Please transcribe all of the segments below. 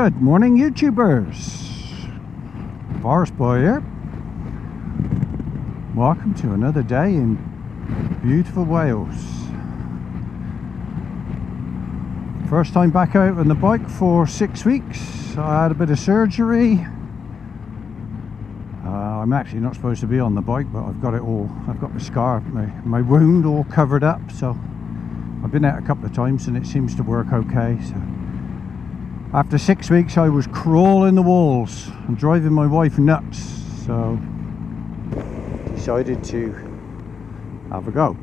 Good morning, YouTubers. Forest Boy here. Welcome to another day in beautiful Wales. First time back out on the bike for 6 weeks. I had a bit of surgery. I'm actually not supposed to be on the bike, but I've got it all. I've got my scar, my wound all covered up. So I've been out a couple of times and it seems to work okay. So after 6 weeks, I was crawling the walls and driving my wife nuts. So decided to have a go.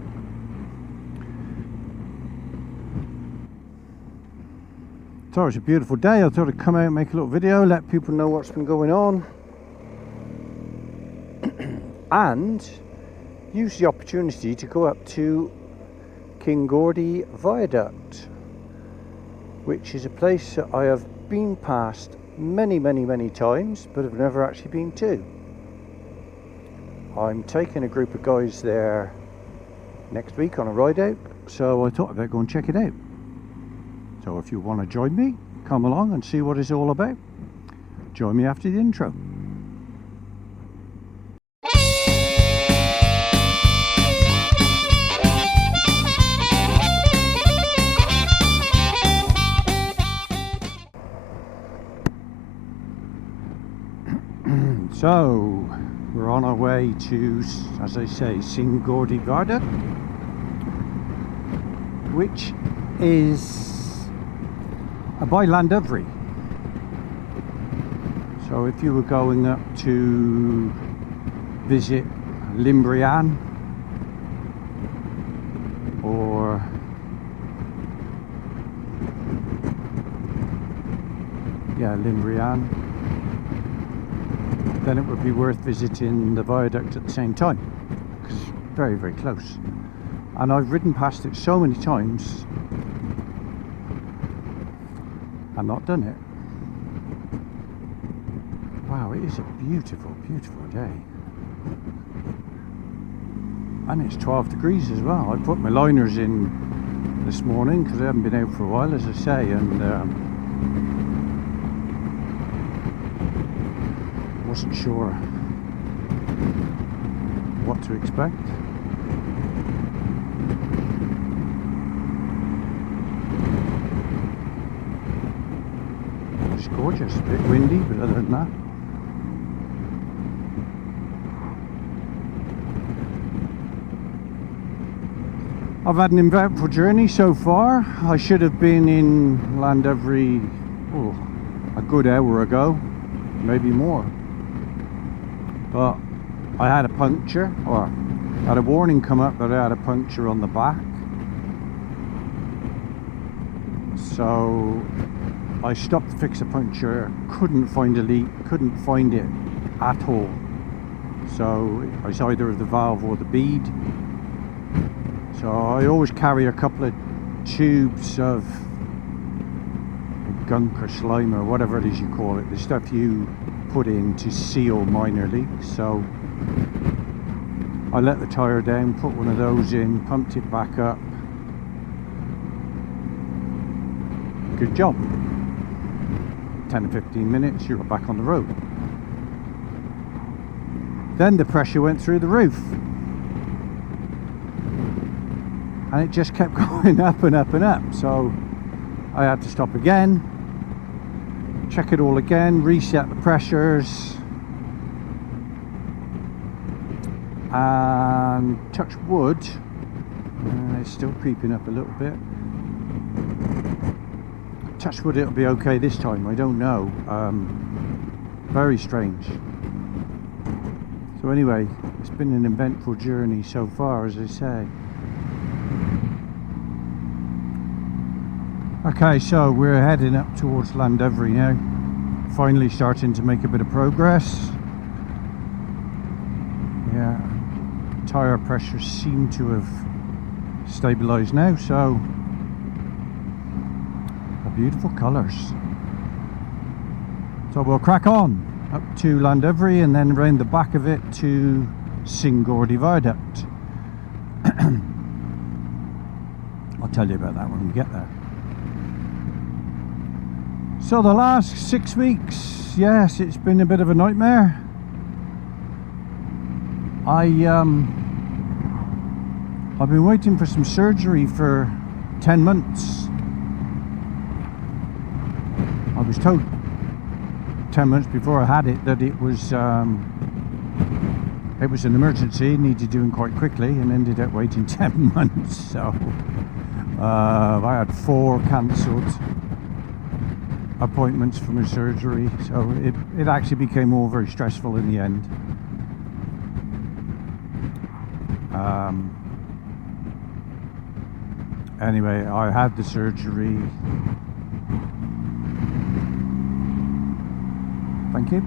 So it's a beautiful day. I thought I'd come out and make a little video, let people know what's been going on, and use the opportunity to go up to Cynghordy Viaduct, which is a place that I have been past many times, but have never actually been to. I'm taking a group of guys there next week on a ride out, so I thought I'd better go and check it out. So if you want to join me, come along and see what it's all about. Join me after the intro. So we're on our way to, as I say, Cynghordy Viaduct, which is by Llandovery. So if you were going up to visit Llandovery or Llandovery, then it would be worth visiting the viaduct at the same time, because it's very close. And I've ridden past it so many times and not done it. Wow, it is a beautiful day. And it's 12 degrees as well. I put my liners in this morning because I haven't been out for a while, as I say, and wasn't sure what to expect. It's gorgeous, a bit windy, but other than that, I've had an eventful journey so far. I should have been in Llandovery a good hour ago, maybe more. But I had a puncture, or had a warning come up that I had a puncture on the back. So I stopped to fix a puncture, couldn't find a leak, couldn't find it at all. So it's either the valve or the bead. So I always carry a couple of tubes of gunk or slime or whatever it is you call it, the stuff you put in to seal minor leaks. So I let the tyre down, put one of those in, pumped it back up. Good job. 10 to 15 minutes, you're back on the road. Then the pressure went through the roof, and it just kept going up and up and up. So I had to stop again, check it all again, reset the pressures, and touch wood, it's still creeping up a little bit. Touch wood, it'll be okay this time, I don't know. Very strange. So anyway, it's been an eventful journey so far, as I say. Okay, so we're heading up towards Llandovery now. Finally starting to make a bit of progress. Yeah, tyre pressure seem to have stabilised now, so beautiful colours. So we'll crack on up to Llandovery and then round the back of it to Cynghordy Viaduct. I'll tell you about that when we get there. So the last 6 weeks, yes, it's been a bit of a nightmare. I've been waiting for some surgery for 10 months. I was told 10 months before I had it that it was an emergency, needed doing quite quickly, and ended up waiting 10 months. So I had 4 cancelled appointments for my surgery, so it actually became all very stressful in the end. Anyway, I had the surgery. Thank you.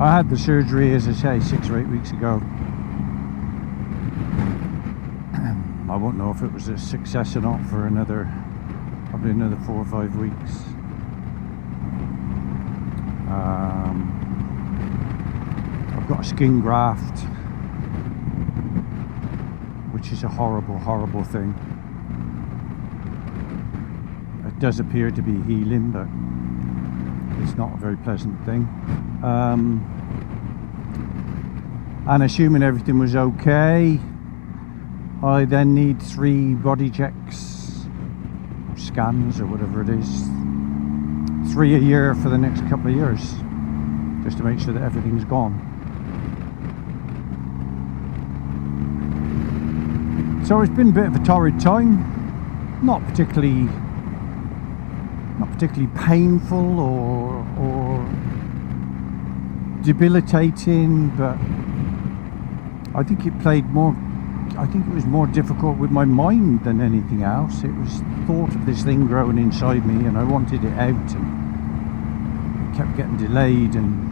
I had the surgery, as I say, 6 or 8 weeks ago. I won't know if it was a success or not for probably another 4 or 5 weeks. I've got a skin graft, which is a horrible, horrible thing. It does appear to be healing, but it's not a very pleasant thing. And assuming everything was okay, I then need 3 body checks, scans or whatever it is, 3 a year for the next couple of years, just to make sure that everything's gone. So it's been a bit of a torrid time, not particularly painful or debilitating, but I think it was more difficult with my mind than anything else. It was the thought of this thing growing inside me, and I wanted it out, and it kept getting delayed, and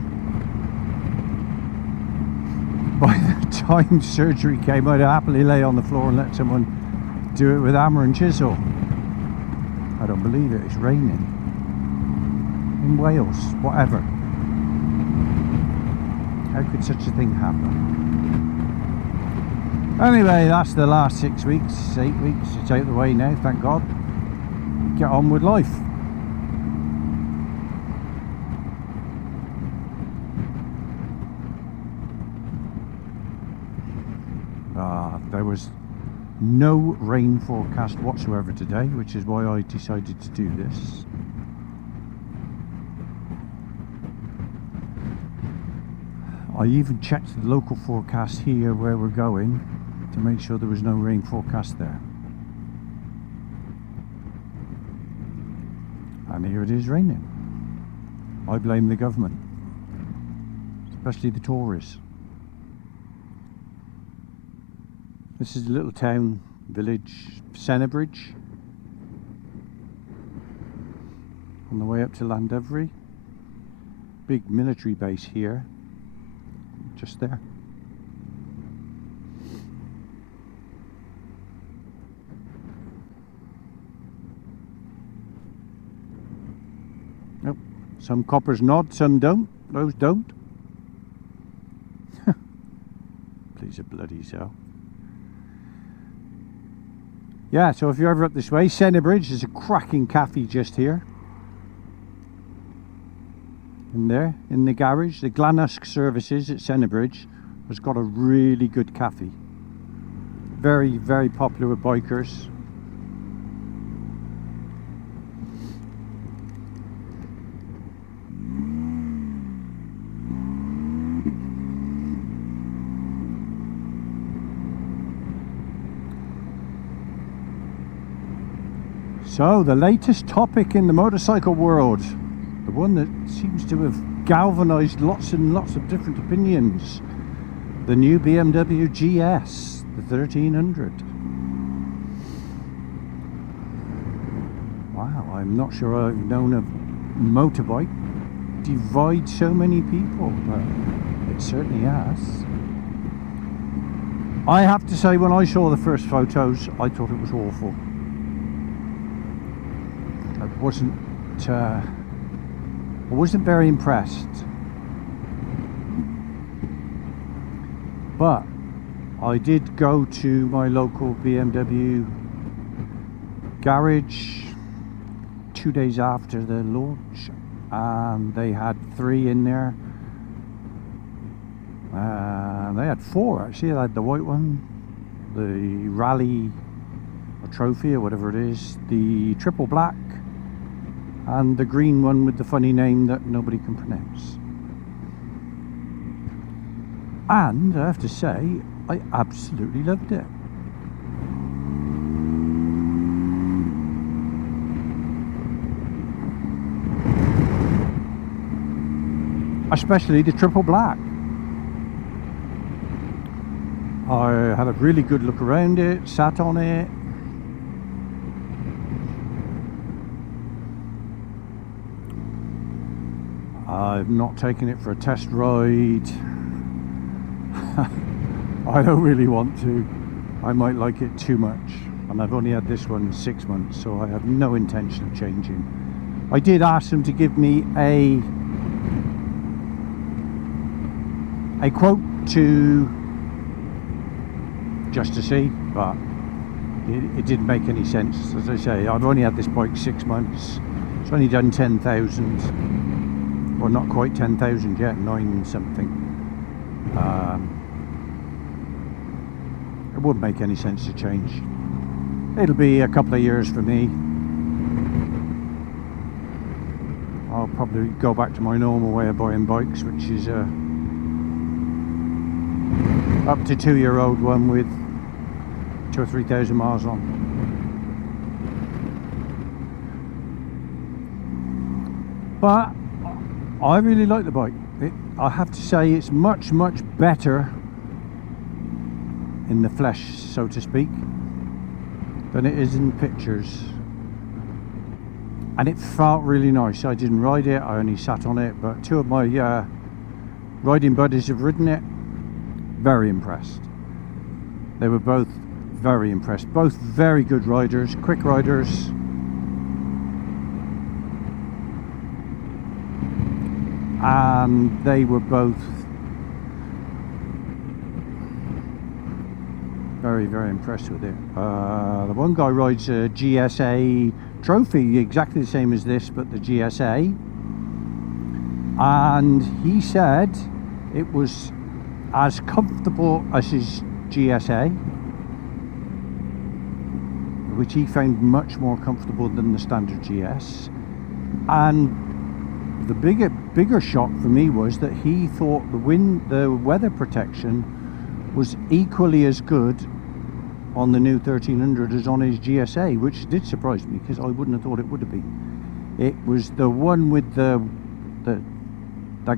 by the time surgery came, I'd happily lay on the floor and let someone do it with hammer and chisel. I don't believe it, it's raining in Wales, whatever. How could such a thing happen? Anyway, that's the last 6 weeks, 8 weeks. It's out of the way now, thank God. Get on with life. There was no rain forecast whatsoever today, which is why I decided to do this. I even checked the local forecast here where we're going to make sure there was no rain forecast there. And here it is raining. I blame the government, especially the Tories. This is a little town, village, Llandovery, on the way up to Llandovery. Big military base here, just there. Nope. Some coppers nod, some don't. Those don't. Please a bloody cell. Yeah, so if you're ever up this way, Llandovery, there's a cracking cafe just here. In there, in the garage, the Glanusk Services at Llandovery has got a really good cafe. Very, very popular with bikers. So, the latest topic in the motorcycle world, the one that seems to have galvanized lots and lots of different opinions, the new BMW GS, the 1300. Wow, I'm not sure I've known a motorbike divide so many people, but it certainly has. I have to say, when I saw the first photos, I thought it was awful. I wasn't very impressed, but I did go to my local BMW garage 2 days after the launch, and they had 3 in there. They had 4 actually. They had the white one, the rally or trophy or whatever it is, the triple black, and the green one with the funny name that nobody can pronounce. And I have to say, I absolutely loved it. Especially the triple black. I had a really good look around it, sat on it. I've not taken it for a test ride. I don't really want to. I might like it too much, and I've only had this one 6 months, so I have no intention of changing. I did ask them to give me a quote to just to see, but it didn't make any sense. As I say, I've only had this bike 6 months. It's only done 10,000, or not quite 10,000 yet, 9 something. It wouldn't make any sense to change. It'll be a couple of years for me. I'll probably go back to my normal way of buying bikes, which is up to 2-year-old one with 2,000 or 3,000 miles on. But I really like the bike. I have to say it's much better in the flesh, so to speak, than it is in pictures. And it felt really nice. I didn't ride it, I only sat on it, but 2 of my riding buddies have ridden it. Very impressed. They were both very impressed. Both very good riders, quick riders. And they were both very impressed with it. The one guy rides a GSA Trophy, exactly the same as this, but the GSA. And he said it was as comfortable as his GSA, which he found much more comfortable than the standard GS. And the bigger shock for me was that he thought the weather protection was equally as good on the new 1300 as on his GSA, which did surprise me because I wouldn't have thought it would have been. It was the one with that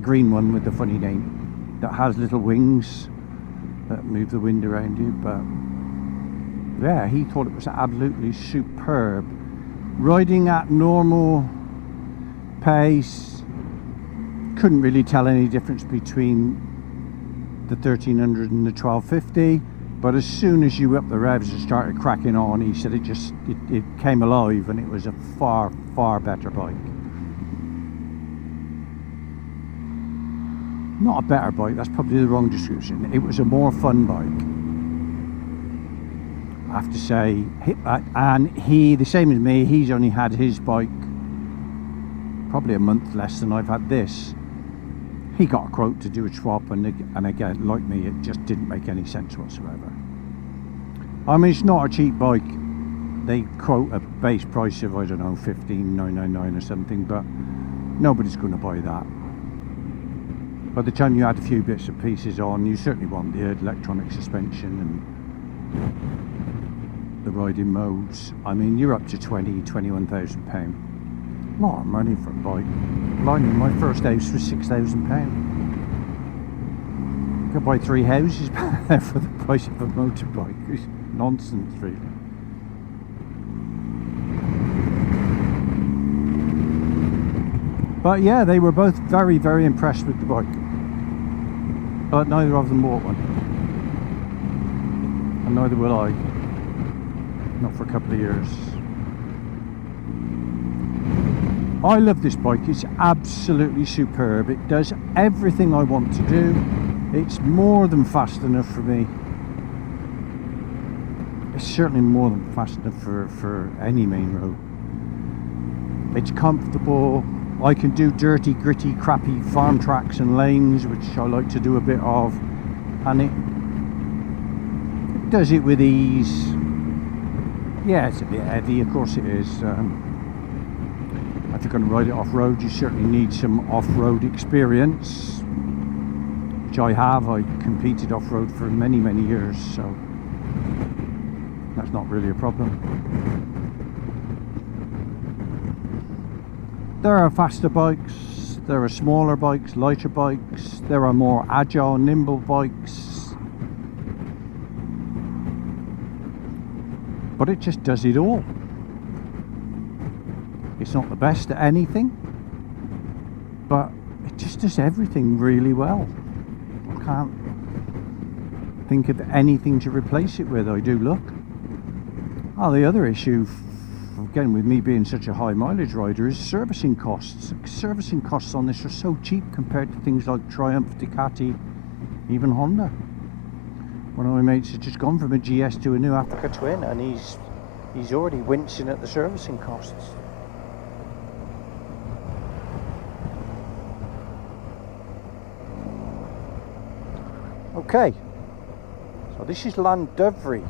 green one with the funny name, that has little wings that move the wind around you. But yeah, he thought it was absolutely superb. Riding at normal pace, couldn't really tell any difference between the 1300 and the 1250, but as soon as you up the revs and started cracking on, he said it came alive, and it was a far better bike. Not a better bike, that's probably the wrong description. It was a more fun bike, I have to say. And he, the same as me, he's only had his bike probably a month less than I've had this. He got a quote to do a swap, and again, like me, it just didn't make any sense whatsoever. I mean, it's not a cheap bike. They quote a base price of, I don't know, 15,999 or something, but nobody's going to buy that. By the time you add a few bits and pieces on, you certainly want the electronic suspension and the riding modes. I mean, you're up to £21,000. A lot of money for a bike. Blimey, my first house was £6,000. You could buy 3 houses for the price of a motorbike. It's nonsense, really. But yeah, they were both very impressed with the bike. But neither of them bought one. And neither will I. Not for a couple of years. I love this bike. It's absolutely superb. It does everything I want to do. It's more than fast enough for me. It's certainly more than fast enough for any main road. It's comfortable. I can do dirty, gritty, crappy farm tracks and lanes, which I like to do a bit of, and it does it with ease. Yeah, it's a bit heavy, of course it is. If you're going to ride it off-road, you certainly need some off-road experience, which I have. I competed off-road for many, many years, so that's not really a problem. There are faster bikes, there are smaller bikes, lighter bikes, there are more agile, nimble bikes, but it just does it all. It's not the best at anything, but it just does everything really well. I can't think of anything to replace it with. I do look. Oh, the other issue, again, with me being such a high mileage rider, is servicing costs. Servicing costs on this are so cheap compared to things like Triumph, Ducati, even Honda. One of my mates has just gone from a GS to a new Africa Twin, and he's already wincing at the servicing costs. Okay, so this is Llandovery.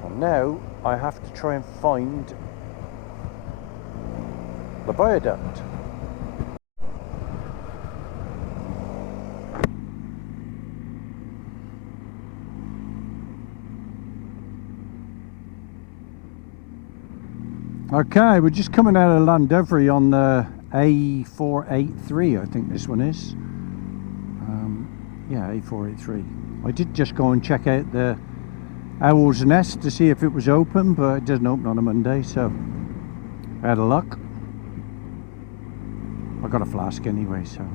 So now I have to try and find the viaduct. Okay, we're just coming out of Llandovery on the A483, I think this one is. Yeah, A483. I did just go and check out the Owl's Nest to see if it was open, but it doesn't open on a Monday, so out of luck. I got a flask anyway, so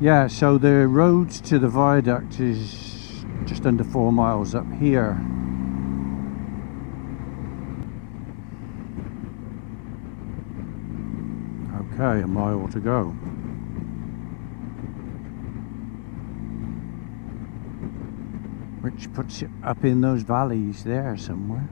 yeah, so the road to the viaduct is just under 4 miles up here. Okay, a mile to go. Which puts it up in those valleys there somewhere.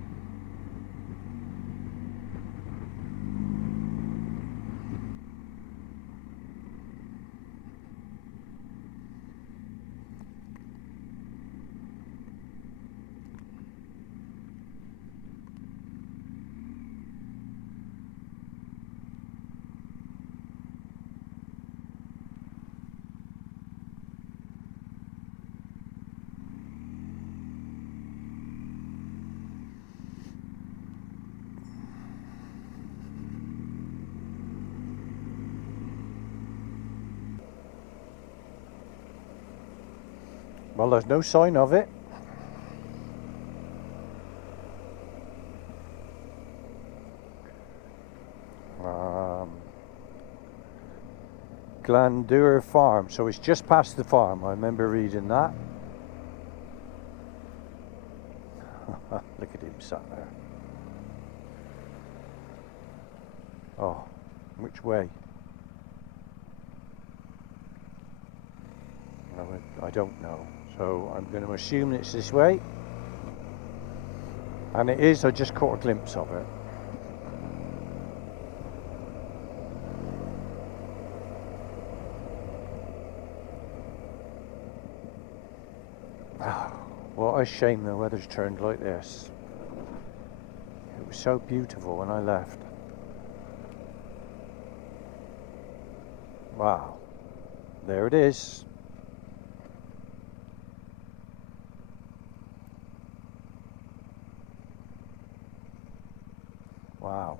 Well, there's no sign of it. Llandovery farm, so it's just past the farm. I remember reading that. Look at him sat there. Oh, which way? I don't know, so I'm going to assume it's this way, and it is. I just caught a glimpse of it. What a shame the weather's turned like this. It was so beautiful when I left. Wow, there it is. Wow.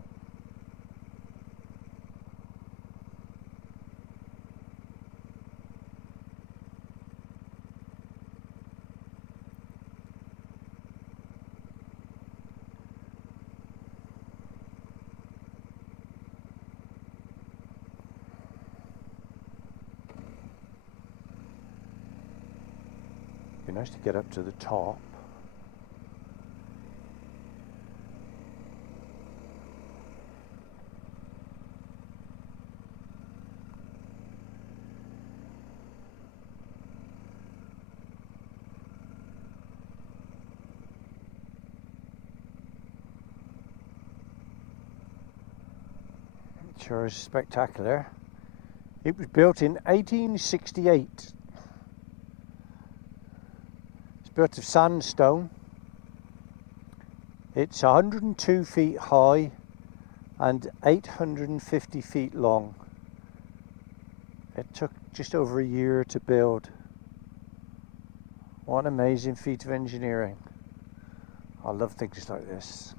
Be nice to get up to the top. Sure is spectacular. It was built in 1868. It's built of sandstone. It's 102 feet high and 850 feet long. It took just over a year to build. What an amazing feat of engineering. I love things like this.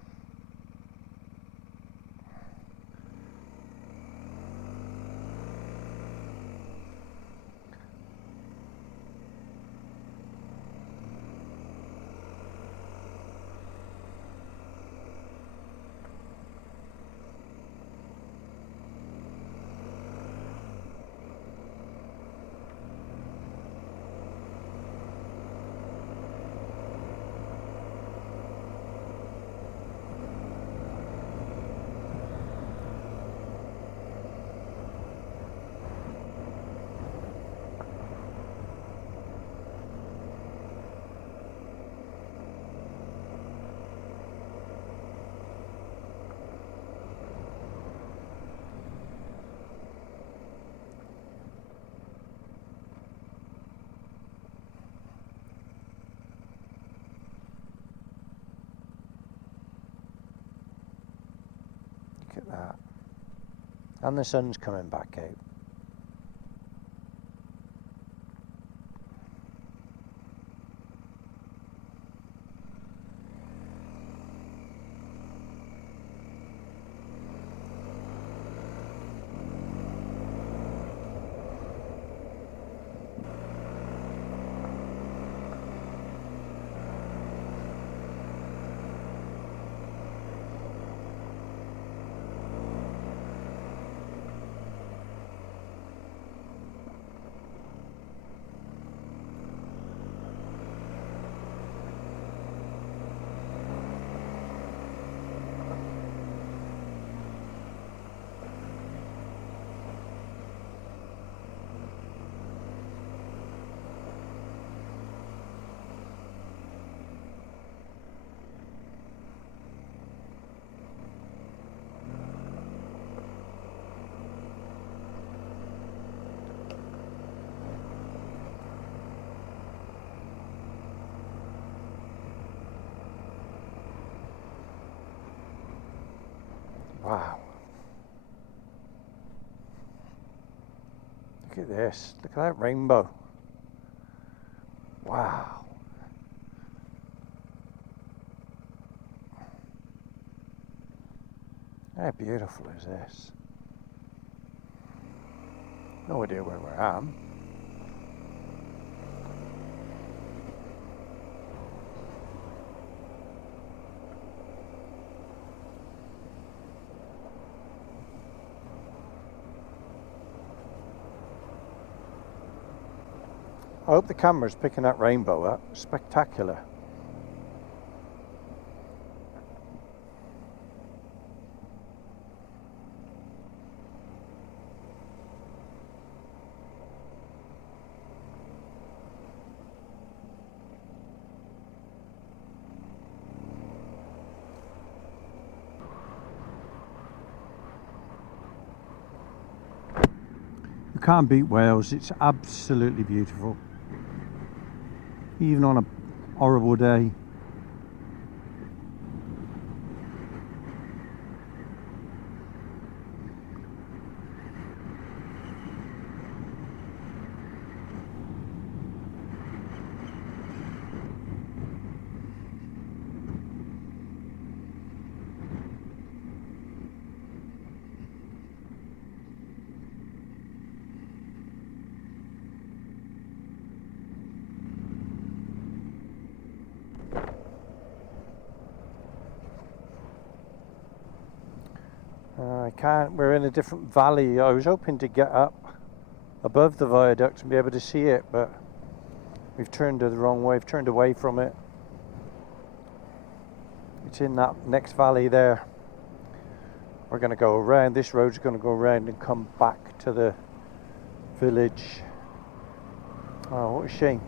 Look at that. And the sun's coming back out. Wow. Look at this. Look at that rainbow. Wow. How beautiful is this? No idea where we're at. I hope the camera's picking that rainbow up. Spectacular. You can't beat Wales. It's absolutely beautiful. Even on a horrible day. I can't, we're in a different valley. I was hoping to get up above the viaduct and be able to see it, but we've turned the wrong way, we've turned away from it. It's in that next valley there. We're going to go around, this road's going to go around and come back to the village. Oh, what a shame.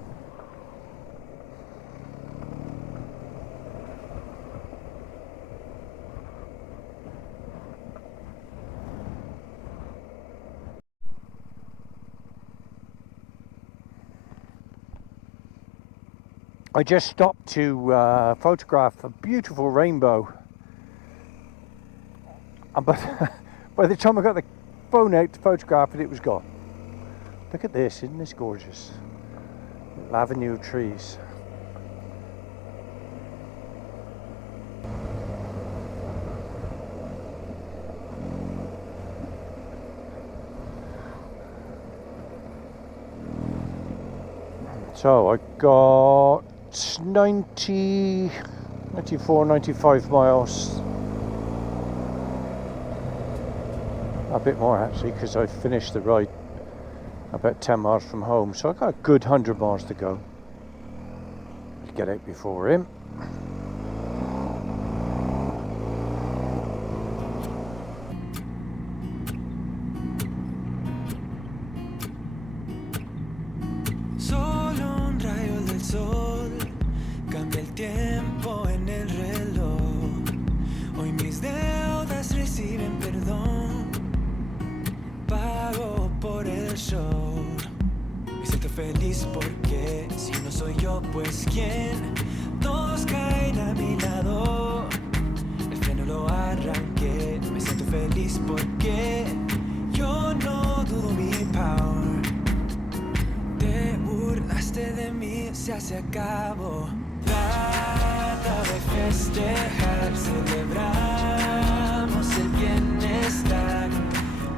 I just stopped to photograph a beautiful rainbow. But by the time I got the phone out to photograph it, it was gone. Look at this, isn't this gorgeous? Avenue of trees. So I got 94, 95 miles. A bit more actually, because I finished the ride about 10 miles from home. So I got a good 100 miles to go. Let's get out before him. Me siento feliz porque si no soy yo, pues quién. Todos caen a mi lado. El freno lo arranqué. Me siento feliz porque yo no dudo mi power. Te burlaste de mí, se acabó. Trata de festejar, celebramos el bienestar.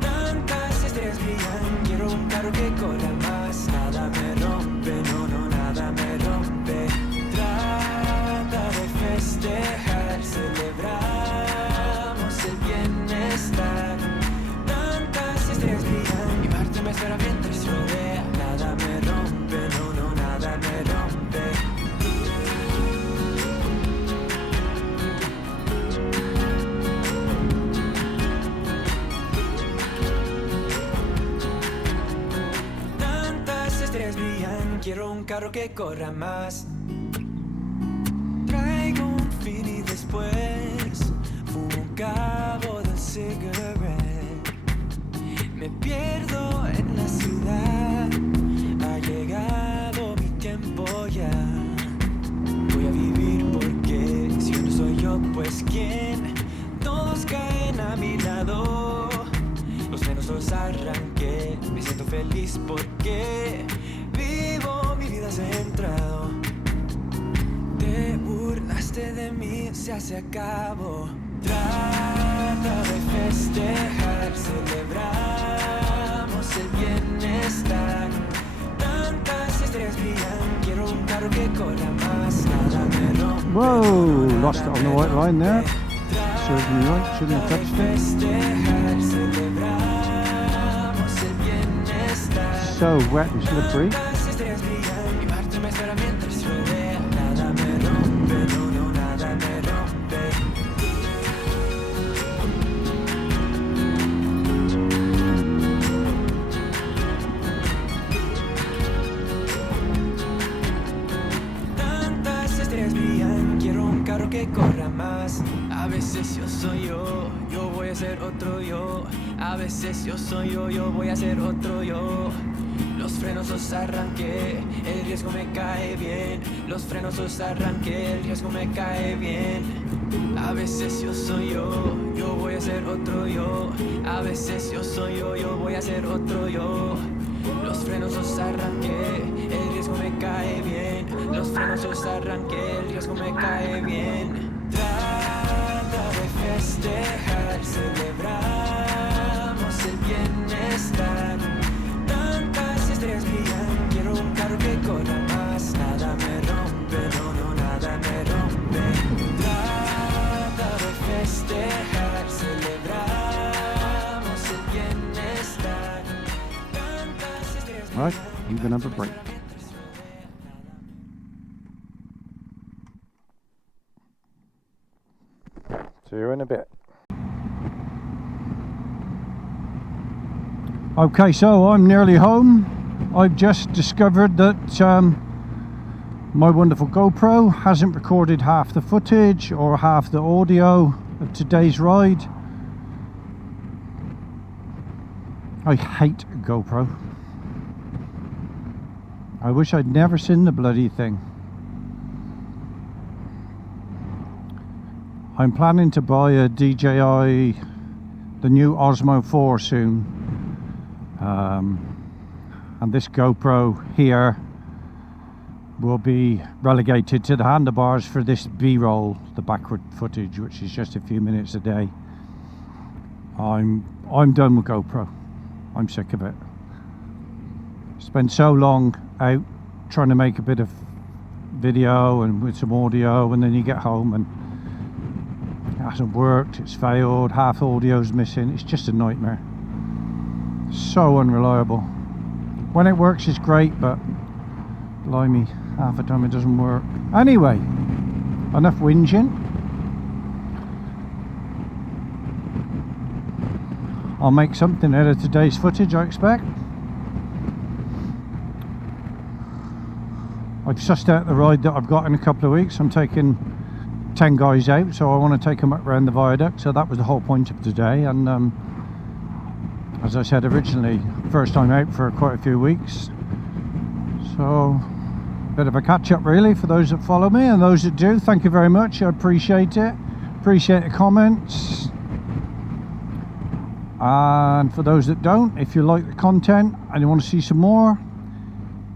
Tantas estrellas brillan, quiero un carro que corra más. Nada me rompe, no, no, nada me rompe. Trata de festejar, celebramos el bienestar. Tantas estrellas brillan, mi Marte me espera mientras rodea. Nada me rompe, no, no, nada me rompe. Quiero un carro que corra más. Traigo un fin y después fumo un cabo de cigarette. Me pierdo en la ciudad. Ha llegado mi tiempo ya. Voy a vivir porque si no soy yo, pues quién. Todos caen a mi lado. Los frenos los arranqué. Me siento feliz porque vivo mi vida centrado. Te burlaste de mí, se acabó. Trata de festejar, celebramos el bienestar. Tantas estrellas brillan, quiero un carro que corra más. Nada me rompe. Whoa, lost it on the white line there. Serves me right, shouldn't have touched it. So wet and slippery. Tantas estrellas brillan, quiero un carro que corra más. A veces yo soy yo voy a ser otro yo. A veces yo soy yo voy a ser otro yo. Los frenos los arranqué, el riesgo me cae bien. Los frenos los arranqué, el riesgo me cae bien. A veces yo soy yo voy a ser otro yo. A veces yo soy yo voy a ser otro yo. Los frenos los arranqué, el riesgo me cae bien. Los frenos los arranqué, el riesgo me cae bien. Trata de festejar, celebramos el bienestar. Tantas estrellas brillan, quiero un carro que corra más. Nada me rompe, no, no, nada me rompe. Trata de festejar, celebramos el bienestar. Tantas estrellas brillan. Right, I'm gonna have a break. See you in a bit. Okay, so I'm nearly home. I've just discovered that my wonderful GoPro hasn't recorded half the footage or half the audio of today's ride. I hate GoPro. I wish I'd never seen the bloody thing. I'm planning to buy a DJI, the new Osmo 4 soon, and this GoPro here will be relegated to the handlebars for this B-roll, the backward footage, which is just a few minutes a day. I'm done with GoPro. I'm sick of it. Spent so long out trying to make a bit of video and with some audio, and then you get home and it hasn't worked, it's failed, half audio's missing. It's just a nightmare. So unreliable. When it works it's great, but blimey, half the time it doesn't work. Anyway, enough whinging. I'll make something out of today's footage, I expect. I've sussed out the ride that I've got in a couple of weeks. I'm taking 10 guys out, so I want to take them up around the viaduct. So that was the whole point of today. And as I said originally, first time out for quite a few weeks. So a bit of a catch up really for those that follow me, and those that do, thank you very much. I appreciate it. Appreciate the comments. And for those that don't, if you like the content and you want to see some more,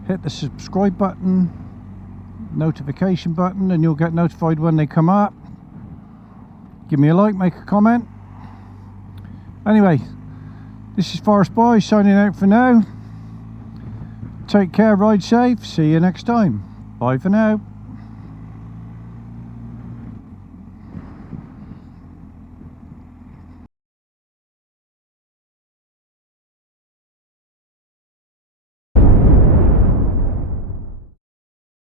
hit the subscribe button, notification button, and you'll get notified when they come up. Give me a like, make a comment. Anyway, this is Forest Boy signing out for now. Take care, ride safe, see you next time. Bye for now.